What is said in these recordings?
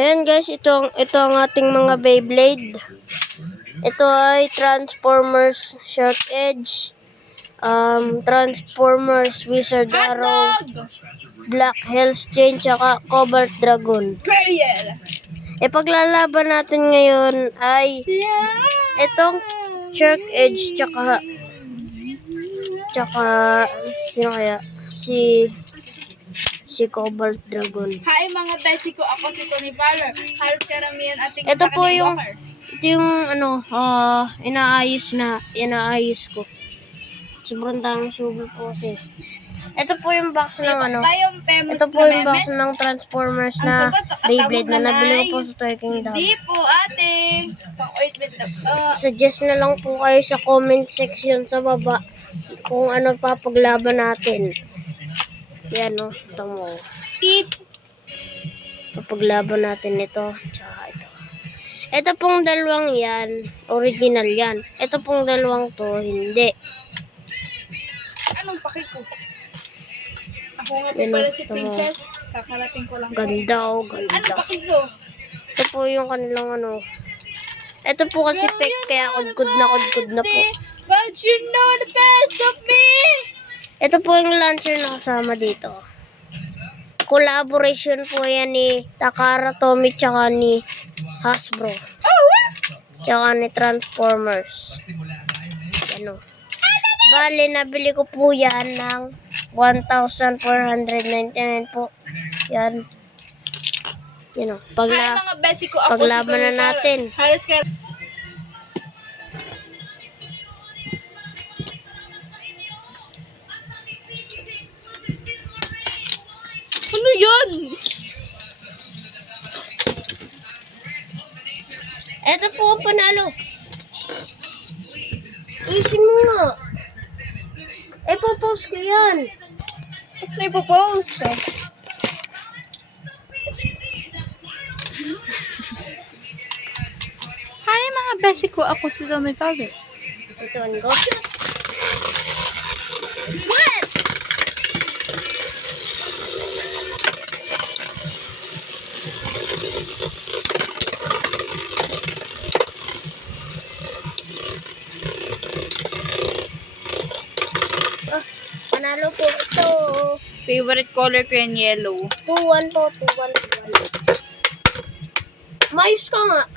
Ayan guys, ito ang ating mga Beyblade. Ito ay Transformers Shark Edge, Transformers Wizard Arrow, Black Hell's Chain, tsaka Cobalt Dragon. Paglalaban natin ngayon ay itong Shark Edge, tsaka sino kaya? Si Cobalt Dragon. Hi mga besi ko, ako si Tony Valor. Halos karamihan ating Ito po yung inaayos ko. Sobrang daming subo po kasi. Ito po yung box ng ito po yung box ng Transformers na Beyblade na nabili ko po sa Toy Kingdom. Hindi po ate. Pang-ointment na. Suggest na lang po kayo sa comment section sa baba kung ano papaglaban natin. Yan o, ito mo. Papaglaban natin ito, tsaka ito. Ito pong dalawang yan, original yan. Ito pong dalawang to, hindi. Anong paki ko? Ako nga po pala si Princess. Kakarating ko lang. Ganda o, ganda. Anong paki ko? Ito po yung kanilang Ito po kasi fake, kaya kudkud na po. But you know the best of me. Ito po yung launcher na kasama dito. Collaboration po yan ni Takara Tomy tsaka ni Hasbro. Tsaka ni Transformers. Ano? Bale, nabili ko po yan ng 1,499 po. Yan. Yan o. Mga besi ko, ako Paglaban na natin. Halos ka. Ano yun? Ito po ang panalo. Isin mo nga. Popost ko yan. Ba't na ipopost? Hi mga besi ko, ako si Tony Valor. Ito ang go. Panalo po ito. Favorite color ko yung yellow. 2-1 po. 2-1. Mayos ka nga.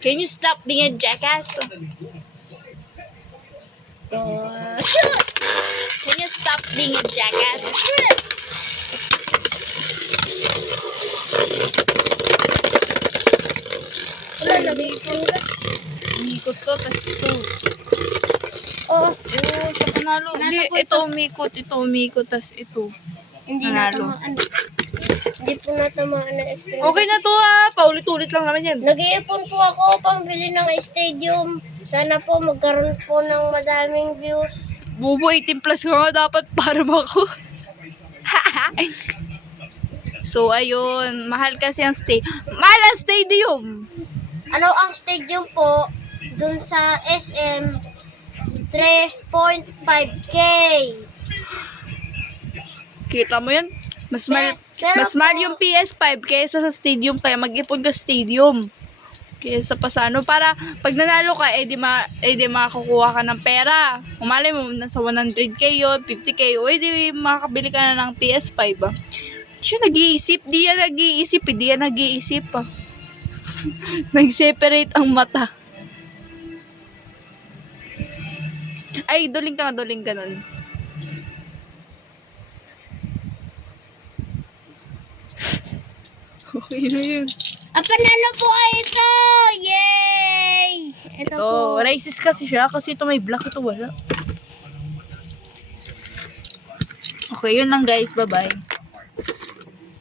Can you stop being a jackass? Shoot! Can you stop being a jackass? Wala, nabis mo na. Umikot to, tapos ito. Oo. Oo, siya panalo. Hindi, ito umikot, tapos ito. Hindi Panalo. natamaan. Hindi po natamaan na stadium. Okay na to paulit-ulit lang naman yan. Nag-iipon po ako pambili ng stadium. Sana po magkaroon po ng madaming views. Bubo, 18 plus ka nga dapat para ako. So, ayun. Mahal kasi ang mahal ang stadium. Ano ang stadium po? Dun sa SM, 3.5K. Kita mo yan? Mas mahal yung PS5 kaysa sa stadium. Kaya mag-ipon ka stadium. Kaysa pa sa para pag nanalo ka, di makakukuha ka ng pera. Umalay mo, nasa 100k yun, 50k, di makakabili ka na ng PS5 Di siya nag-iisip, di yan nag-iisip Nag-separate ang mata. Ay, duling ka nun. Okay na yun. Panalo po ay ito! Yay! Ito po. Racist kasi siya kasi ito may black, ito wala. Okay, yun lang guys. Bye-bye.